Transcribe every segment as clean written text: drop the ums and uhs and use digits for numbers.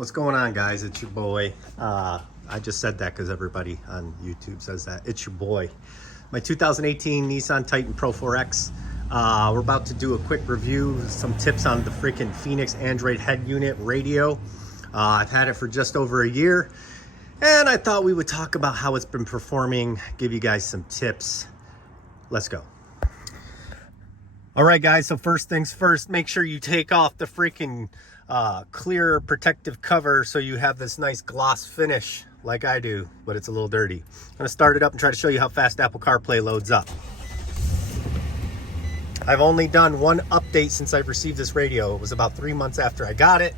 What's going on, guys? It's your boy. I just said that because everybody on YouTube says that. It's your boy. My 2018 Nissan Titan Pheonix. We're about to do a quick review, some tips on the freaking Pheonix Android head unit radio. I've had it for just over a year, and I thought we would talk about how it's been performing, give you guys some tips. Let's go. All right, guys, so first things first, make sure you take off the freaking clear protective cover so you have this nice gloss finish like I do, but it's a little dirty. I'm gonna start it up and try to show you how fast Apple CarPlay loads up. I've only done one update since I've received this radio. It was about 3 months after I got it.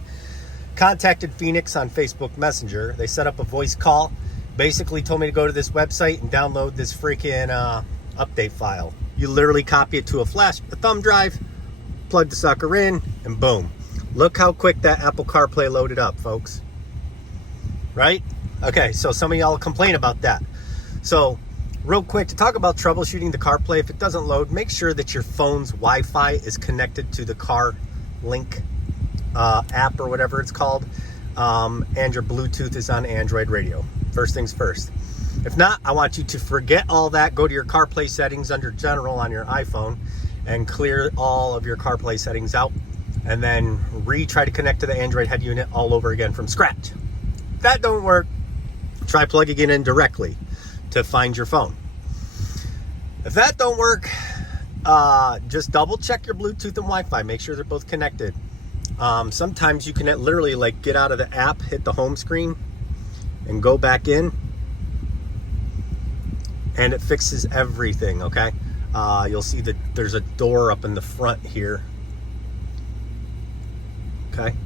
Contacted Pheonix on Facebook Messenger. They set up a voice call, basically told me to go to this website and download this freaking update file. You literally copy it to a thumb drive, plug the sucker in, and boom. Look how quick that Apple CarPlay loaded up, folks. Right? Okay, so some of y'all complain about that. So, real quick, to talk about troubleshooting the CarPlay, if it doesn't load, make sure that your phone's Wi-Fi is connected to the CarLink app or whatever it's called, and your Bluetooth is on Android radio. First things first. If not, I want you to forget all that, go to your CarPlay settings under General on your iPhone, and clear all of your CarPlay settings out, and then try to connect to the Android head unit all over again from scratch. If that don't work, try plugging it in directly to find your phone. If that don't work, just double check your Bluetooth and Wi-Fi, make sure they're both connected. Sometimes you can literally like get out of the app, hit the home screen, and go back in, and it fixes everything. Okay, you'll see that there's a door up in the front here. Okay.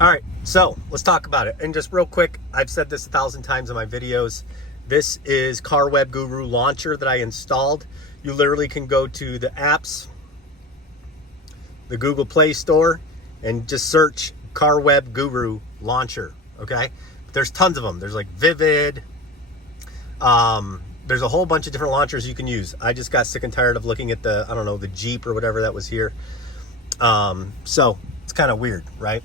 All right, so let's talk about it. And just real quick, I've said this 1,000 times in my videos. This is Car Web Guru Launcher that I installed. You literally can go to the apps, the Google Play Store, and just search Car Web Guru Launcher. Okay. There's tons of them. There's like Vivid. There's a whole bunch of different launchers you can use. I just got sick and tired of looking at the, I don't know, the Jeep or whatever that was here. So it's kind of weird, right?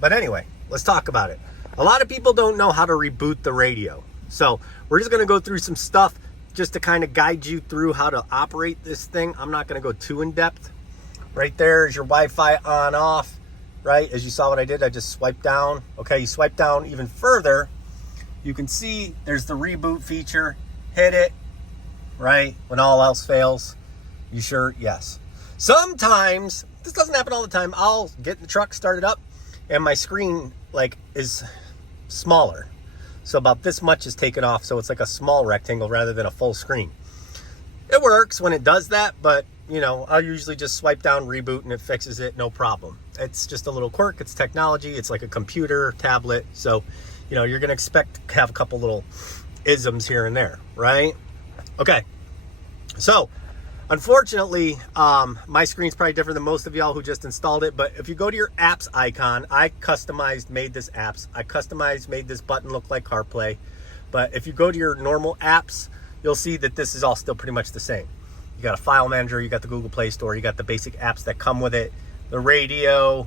But anyway, let's talk about it. A lot of people don't know how to reboot the radio. So we're just going to go through some stuff just to kind of guide you through how to operate this thing. I'm not going to go too in depth. Right there is your Wi-Fi on off, right? As you saw what I did, I just swiped down. Okay, you swipe down even further, you can see there's the reboot feature. Hit it, right? When all else fails. You sure? Yes. Sometimes, this doesn't happen all the time, I'll get the truck started up and my screen like is smaller. So about this much is taken off, so it's like a small rectangle rather than a full screen. It works when it does that, but you know, I'll usually just swipe down reboot and it fixes it, no problem. It's just a little quirk, it's technology, it's like a computer, tablet, so you know, you're gonna expect to have a couple little isms here and there, right? Okay, so unfortunately, my screen's probably different than most of y'all who just installed it, but if you go to your apps icon, I made this apps. I made this button look like CarPlay. But if you go to your normal apps, you'll see that this is all still pretty much the same. You got a file manager, you got the Google Play Store, you got the basic apps that come with it, the radio,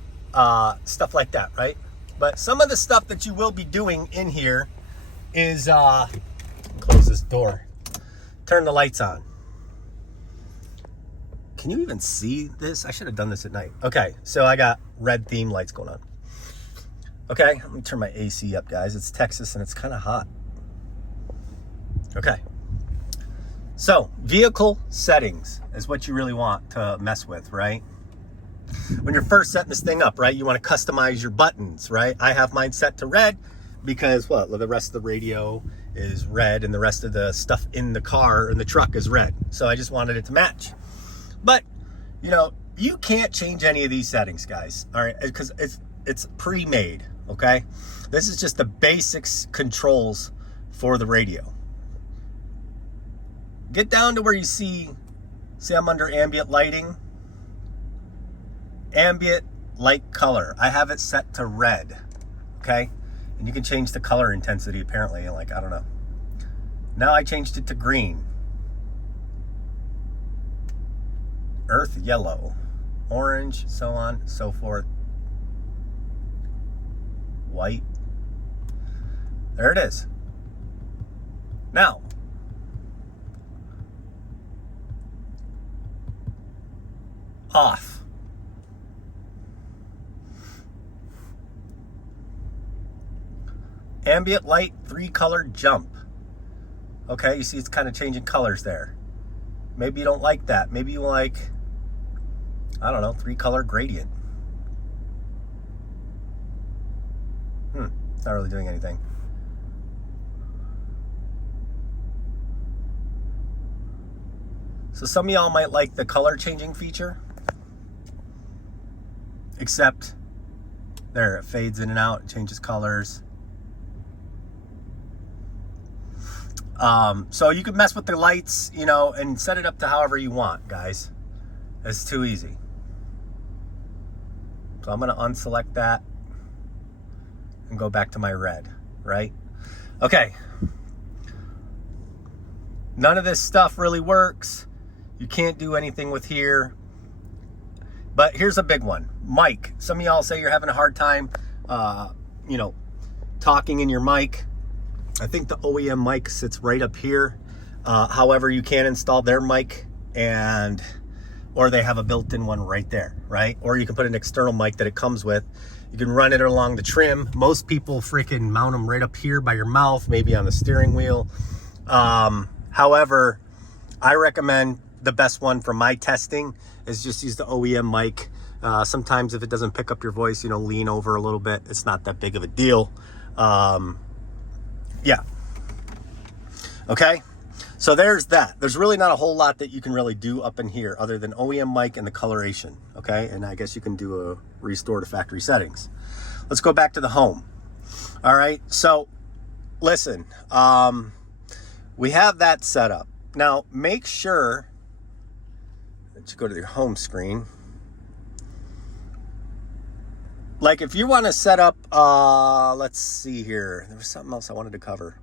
stuff like that, right? But some of the stuff that you will be doing in here is, close this door, turn the lights on. Can you even see this? I should have done this at night. Okay, so I got red theme lights going on. Okay, let me turn my AC up, guys. It's Texas and it's kind of hot. Okay. So, vehicle settings is what you really want to mess with, right? When you're first setting this thing up, right, you want to customize your buttons, right? I have mine set to red because, well, the rest of the radio is red and the rest of the stuff in the car, in the truck is red. So I just wanted it to match. But, you know, you can't change any of these settings, guys, all right, because it's pre-made, okay? This is just the basics controls for the radio. Get down to where you see I'm under ambient lighting. Ambient light color. I have it set to red, okay? And you can change the color intensity, apparently, like, I don't know. Now I changed it to green. Earth yellow, orange, so on, so forth. white. There it is. Now, off. Ambient light, 3-color jump. Okay, you see it's kind of changing colors there. Maybe you don't like that. Maybe you like, I don't know, 3-color gradient. It's not really doing anything. So some of y'all might like the color changing feature. Except, there, it fades in and out, it changes colors. So you can mess with the lights, you know, and set it up to however you want, guys. It's too easy. So I'm going to unselect that and go back to my red, right? Okay. None of this stuff really works. You can't do anything with here. But here's a big one. Mic. Some of y'all say you're having a hard time, you know, talking in your mic. I think the OEM mic sits right up here. However, you can install their mic, or they have a built-in one right there, right? Or you can put an external mic that it comes with. You can run it along the trim. Most people freaking mount them right up here by your mouth, maybe on the steering wheel. However, I recommend the best one for my testing is just use the OEM mic. Sometimes if it doesn't pick up your voice, you know, lean over a little bit. It's not that big of a deal. Yeah. Okay. So there's that. There's really not a whole lot that you can really do up in here other than OEM mic and the coloration. Okay. And I guess you can do a restore to factory settings. Let's go back to the home. All right. So listen, we have that set up. Now make sure that you go to your home screen. Like if you want to set up, let's see here. There was something else I wanted to cover.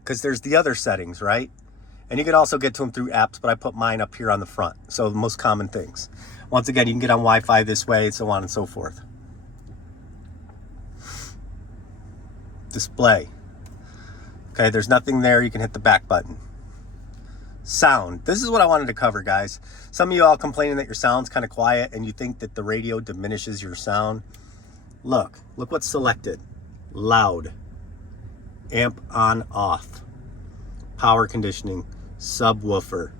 Because there's the other settings, right? And you can also get to them through apps, but I put mine up here on the front. So the most common things. Once again, you can get on Wi-Fi this way, so on and so forth. Display. Okay, there's nothing there. You can hit the back button. Sound. This is what I wanted to cover, guys. Some of you all complaining that your sound's kind of quiet and you think that the radio diminishes your sound. Look what's selected. Loud. Amp on off. Power conditioning. Subwoofer.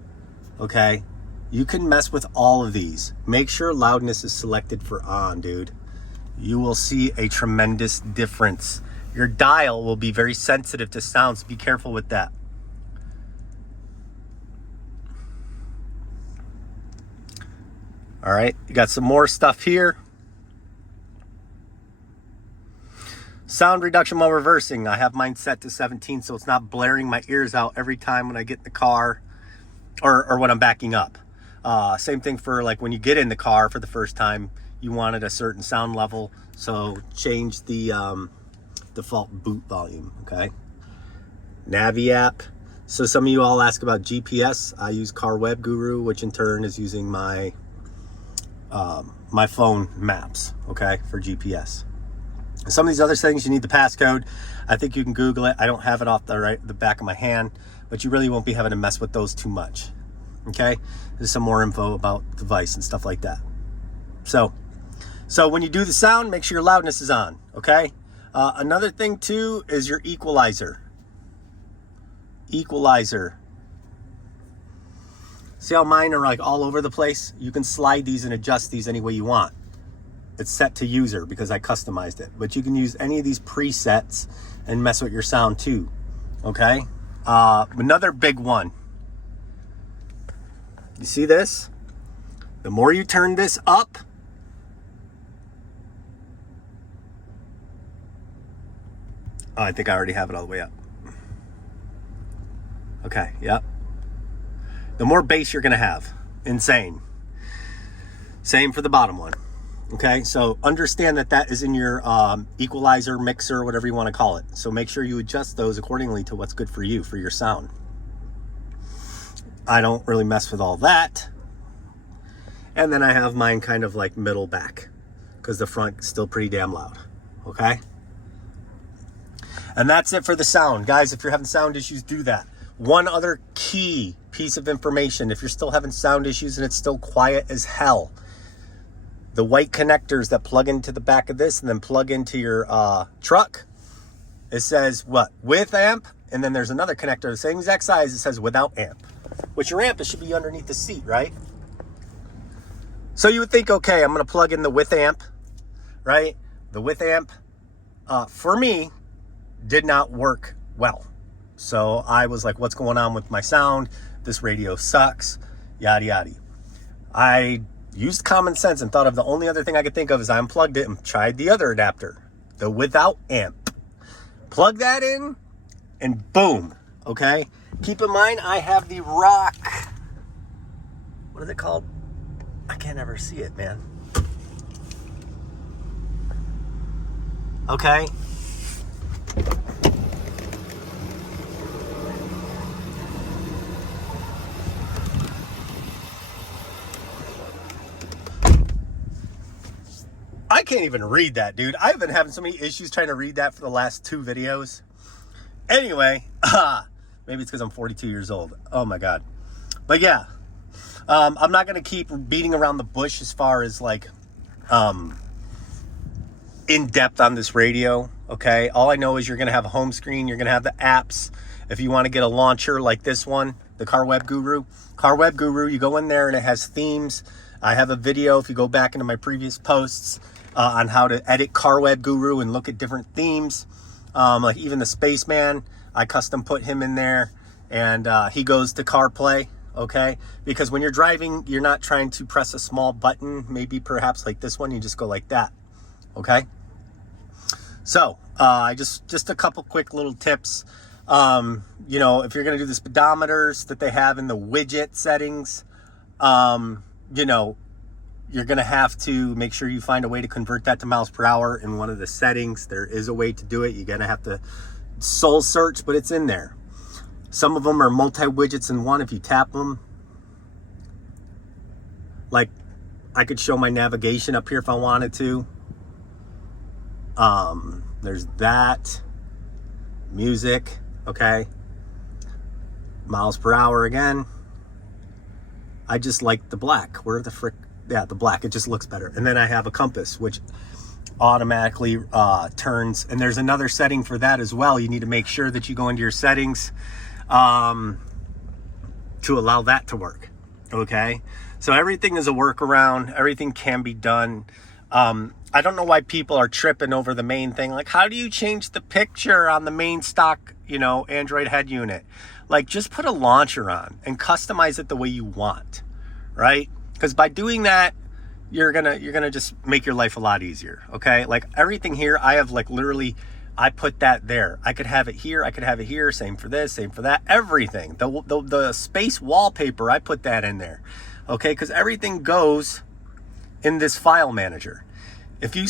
Okay? You can mess with all of these. Make sure loudness is selected for on, dude. You will see a tremendous difference. Your dial will be very sensitive to sound, so be careful with that. All right, you got some more stuff here. Sound reduction while reversing. I have mine set to 17, so it's not blaring my ears out every time when I get in the car or when I'm backing up. Same thing for like when you get in the car for the first time, you wanted a certain sound level, so change the default boot volume, okay? Navi app. So some of you all ask about GPS. I use Car Web Guru, which in turn is using my my phone maps, okay, for GPS. Some of these other settings, you need the passcode. I think you can Google it. I don't have it off the back of my hand, but you really won't be having to mess with those too much. Okay, there's some more info about the device and stuff like that. So when you do the sound, make sure your loudness is on. Okay. Another thing too is your equalizer. Equalizer. See how mine are like all over the place? You can slide these and adjust these any way you want. It's set to user because I customized it, but you can use any of these presets and mess with your sound too. Okay. Another big one. You see this? The more you turn this up, oh, I think I already have it all the way up. Okay, yep. The more bass you're gonna have. Insane. Same for the bottom one. Okay, so understand that that is in your equalizer, mixer, whatever you want to call it. So make sure you adjust those accordingly to what's good for you, for your sound. I don't really mess with all that. And then I have mine kind of like middle back because the front is still pretty damn loud. Okay, And that's it for the sound. Guys, if you're having sound issues, do that. One other key piece of information, if you're still having sound issues and it's still quiet as hell, the white connectors that plug into the back of this and then plug into your truck, it says what? With amp, and then there's another connector the same exact size, it says without amp. Which your amp, it should be underneath the seat, right? So you would think, okay, I'm gonna plug in the with amp, right? The with amp, for me, did not work well. So I was like, what's going on with my sound? This radio sucks, yada, yada. I used common sense and thought of the only other thing I could think of is I unplugged it and tried the other adapter, the without amp. Plug that in and boom, okay? Keep in mind, I have the Rock, what is it called? I can't ever see it, man. Okay. I can't even read that, dude. I've been having so many issues trying to read that for the last 2 videos. Anyway, maybe it's because I'm 42 years old. Oh my God. But yeah, I'm not going to keep beating around the bush as far as like in depth on this radio. Okay. All I know is you're going to have a home screen. You're going to have the apps. If you want to get a launcher like this one, the Car Web Guru, you go in there and it has themes. I have a video, if you go back into my previous posts, on how to edit Car Web Guru and look at different themes. Like even the Spaceman, I custom put him in there, and he goes to CarPlay, okay? Because when you're driving, you're not trying to press a small button, maybe perhaps like this one, you just go like that, okay? So, just a couple quick little tips. You know, if you're gonna do the speedometers that they have in the widget settings, you know, you're going to have to make sure you find a way to convert that to miles per hour in one of the settings. There is a way to do it. You're going to have to soul search, but it's in there. Some of them are multi-widgets in one if you tap them. Like, I could show my navigation up here if I wanted to. There's that. Music, okay. Miles per hour again. I just like the black. Where the frick? Yeah, the black. It just looks better. And then I have a compass, which automatically turns. And there's another setting for that as well. You need to make sure that you go into your settings to allow that to work. Okay? So everything is a workaround. Everything can be done. I don't know why people are tripping over the main thing. Like, how do you change the picture on the main stock, you know, Android head unit? Like, just put a launcher on and customize it the way you want, right? Because by doing that, you're gonna just make your life a lot easier, okay? Like everything here, I have like literally, I put that there. I could have it here, I could have it here, same for this, same for that, everything. The space wallpaper, I put that in there, okay? Because everything goes in this file manager. If you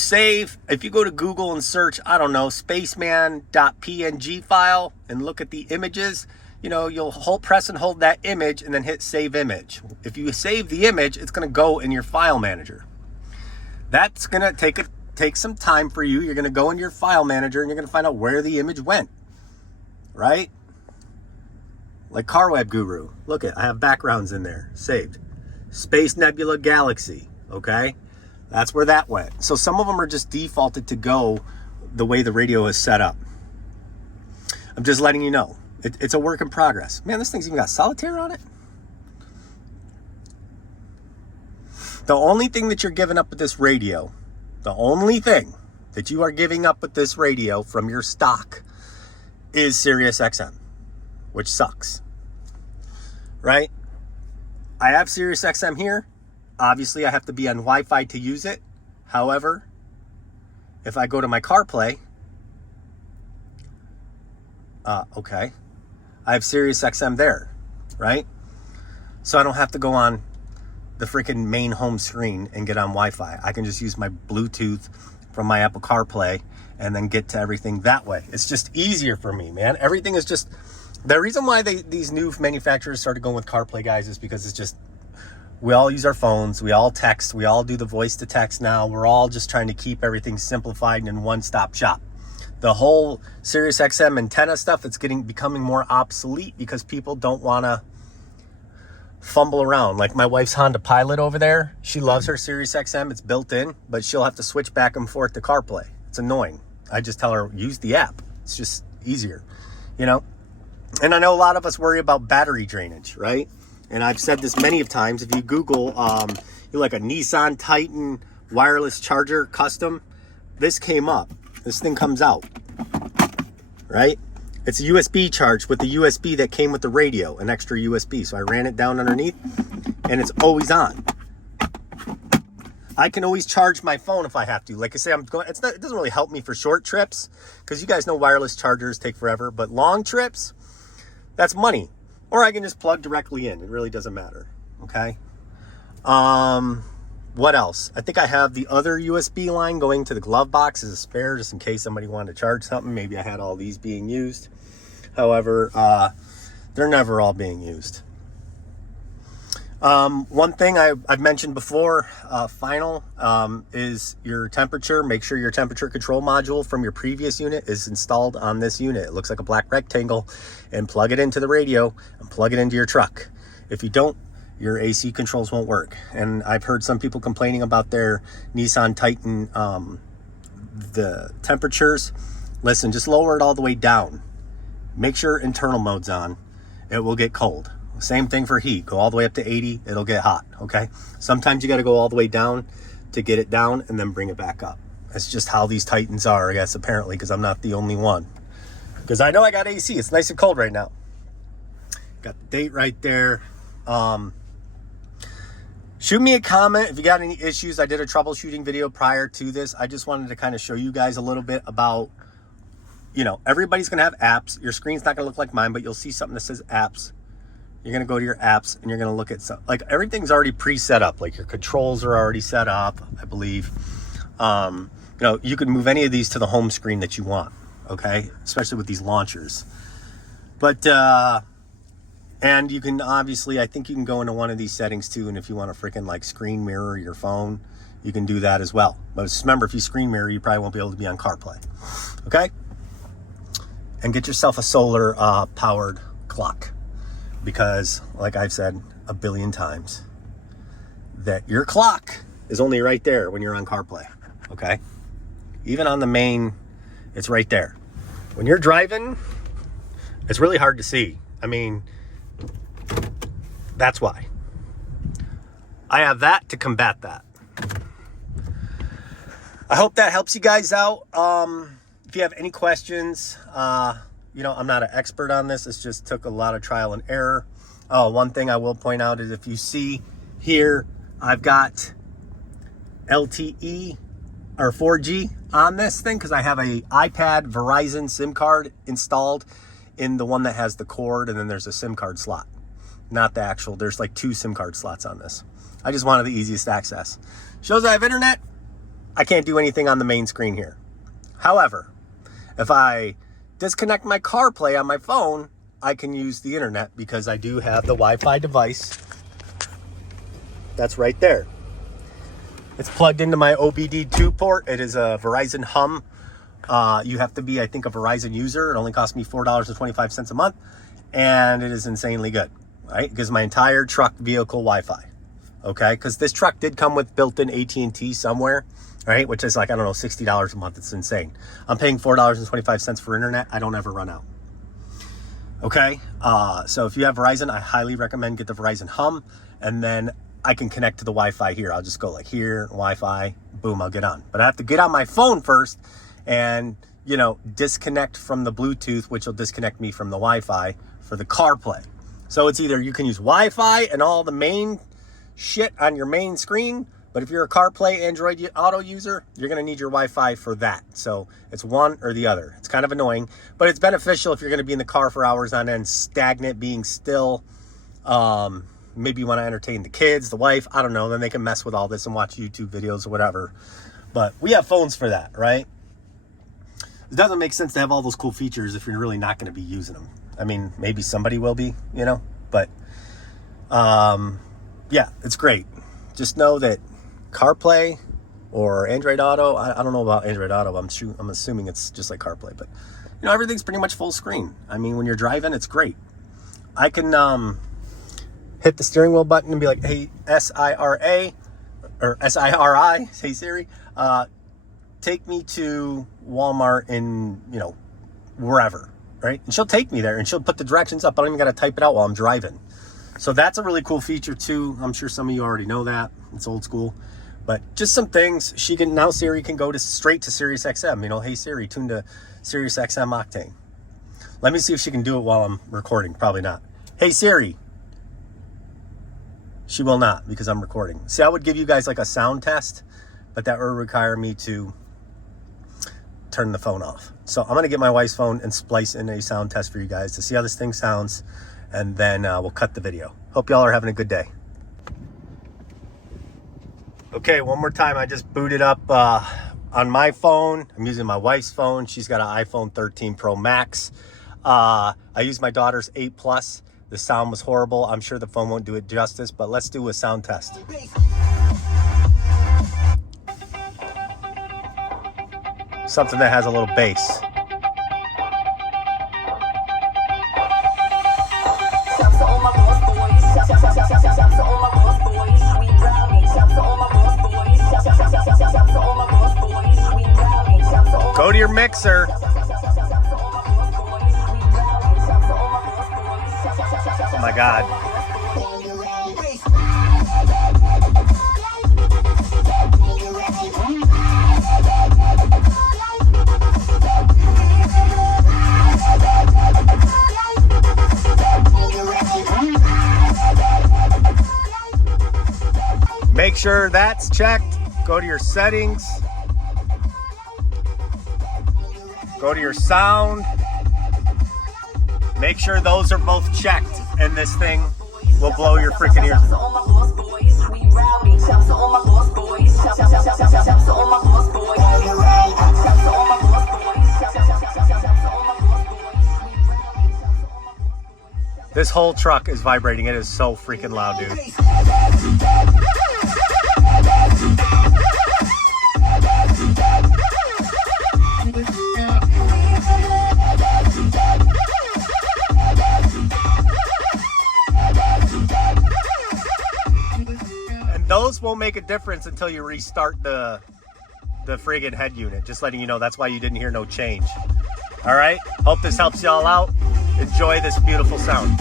go to Google and search, I don't know, spaceman.png file and look at the images, you know, you'll press and hold that image and then hit save image. If you save the image, it's going to go in your file manager. That's going to take some time for you. You're going to go into your file manager and you're going to find out where the image went, right? Like Car Web Guru. Look I have backgrounds in there, saved. Space Nebula Galaxy, okay? That's where that went. So some of them are just defaulted to go the way the radio is set up. I'm just letting you know. It's a work in progress. Man, this thing's even got solitaire on it. The only thing that you're giving up with this radio, the only thing that you are giving up with this radio from your stock is Sirius XM, which sucks, right? I have Sirius XM here. Obviously, I have to be on Wi-Fi to use it. However, if I go to my CarPlay, okay, I have Sirius XM there, right? So I don't have to go on the freaking main home screen and get on Wi-Fi. I can just use my Bluetooth from my Apple CarPlay and then get to everything that way. It's just easier for me, man. Everything is just, the reason why these new manufacturers started going with CarPlay, guys, is because it's just, we all use our phones, we all text, we all do the voice to text now. We're all just trying to keep everything simplified and in one-stop shop. The whole Sirius XM antenna stuff, it's becoming more obsolete because people don't want to fumble around. Like my wife's Honda Pilot over there, she loves her Sirius XM, it's built in, but she'll have to switch back and forth to CarPlay. It's annoying. I just tell her, use the app. It's just easier, you know? And I know a lot of us worry about battery drainage, right? And I've said this many of times. If you Google, you like a Nissan Titan wireless charger custom, this came up. This thing comes out, right? It's a USB charge with the USB that came with the radio, an extra USB. So I ran it down underneath and it's always on. I can always charge my phone if I have to. Like I say, it doesn't really help me for short trips because you guys know wireless chargers take forever, but long trips, that's money. Or I can just plug directly in. It really doesn't matter, okay? What else? I think I have the other USB line going to the glove box as a spare, just in case somebody wanted to charge something. Maybe I had all these being used. However, they're never all being used. One thing I've mentioned before, final, is your temperature. Make sure your temperature control module from your previous unit is installed on this unit. It looks like a black rectangle, and plug it into the radio and plug it into your truck. If you don't, your AC controls won't work. And I've heard some people complaining about their Nissan Titan, the temperatures. Listen, just lower it all the way down. Make sure internal mode's on. It will get cold. Same thing for heat. Go all the way up to 80, it'll get hot, okay? Sometimes you got to go all the way down to get it down and then bring it back up. That's just how these Titans are, I guess, apparently, because I'm not the only one. Because I know I got AC. It's nice and cold right now. Got the date right there. Shoot me a comment if you got any issues. I did a troubleshooting video prior to this. I just wanted to kind of show you guys a little bit about, you know, everybody's going to have apps. Your screen's not going to look like mine, but you'll see something that says apps. You're going to go to your apps and you're going to look at some, like everything's already pre-set up. Like your controls are already set up, I believe. You know, you can move any of these to the home screen that you want, okay? Especially with these launchers. But, and you can obviously, I think you can go into one of these settings too. And if you want to freaking like screen mirror your phone, you can do that as well. But just remember, if you screen mirror, you probably won't be able to be on CarPlay, okay? And get yourself a solar powered clock. Because, like I've said a billion times, that your clock is only right there when you're on CarPlay, okay? Even on the main, it's right there. When you're driving, it's really hard to see. I mean, that's why. I have that to combat that. I hope that helps you guys out. If you have any questions, you know, I'm not an expert on this. This just took a lot of trial and error. Oh, one thing I will point out is if you see here, I've got LTE or 4G on this thing because I have a iPad Verizon SIM card installed in the one that has the cord, and then there's a SIM card slot. Not the actual, there's like 2 SIM card slots on this. I just wanted the easiest access. Shows I have internet. I can't do anything on the main screen here. However, if I disconnect my CarPlay on my phone, I can use the internet because I do have the Wi-Fi device. That's right there. It's plugged into my OBD2 port. It is a Verizon Hum. You have to be, I think, a Verizon user. It only cost me $4.25 a month, and it is insanely good, right? It gives my entire truck vehicle Wi-Fi, okay? Because this truck did come with built-in AT&T somewhere, right? Which is like, I don't know, $60 a month. It's insane. I'm paying $4.25 for internet. I don't ever run out. Okay. So if you have Verizon, I highly recommend get the Verizon Hum, and then I can connect to the Wi-Fi here. I'll just go like here, Wi-Fi, boom, I'll get on. But I have to get on my phone first and, you know, disconnect from the Bluetooth, which will disconnect me from the Wi-Fi for the CarPlay. So it's either you can use Wi-Fi and all the main shit on your main screen, but if you're a CarPlay Android Auto user, you're going to need your Wi-Fi for that. So it's one or the other. It's kind of annoying, but it's beneficial if you're going to be in the car for hours on end, stagnant, being still. Maybe you want to entertain the kids, the wife, I don't know. Then they can mess with all this and watch YouTube videos or whatever. But we have phones for that, right? It doesn't make sense to have all those cool features if you're really not going to be using them. I mean, maybe somebody will be, you know, but yeah, it's great. Just know that CarPlay or Android Auto. I don't know about Android Auto. I'm assuming it's just like CarPlay, but you know, everything's pretty much full screen. I mean, when you're driving, it's great. I can hit the steering wheel button and be like, hey, SIRA or SIRI, hey Siri, take me to Walmart in, you know, wherever, right? And she'll take me there and she'll put the directions up. I don't even got to type it out while I'm driving. So that's a really cool feature too. I'm sure some of you already know that. It's old school. But just some things. Now Siri can go straight to Sirius XM. You know, hey Siri, tune to Sirius XM Octane. Let me see if she can do it while I'm recording. Probably not. Hey Siri. She will not, because I'm recording. See, I would give you guys like a sound test, but that would require me to turn the phone off. So I'm gonna get my wife's phone and splice in a sound test for you guys to see how this thing sounds, and then we'll cut the video. Hope y'all are having a good day. Okay, one more time. I just booted up on my phone. I'm using my wife's phone. She's got an iPhone 13 Pro Max. I used my daughter's 8 Plus. The sound was horrible. I'm sure the phone won't do it justice, but let's do a sound test. Something that has a little bass. Go to your mixer. Oh my God. Make sure that's checked. Go to your settings. Go to your sound. Make sure those are both checked, and this thing will blow your freaking ears. This whole truck is vibrating. It is so freaking loud, dude. Those won't make a difference until you restart the friggin' head unit. Just letting you know, that's why you didn't hear no change. All right, hope this helps y'all out. Enjoy this beautiful sound.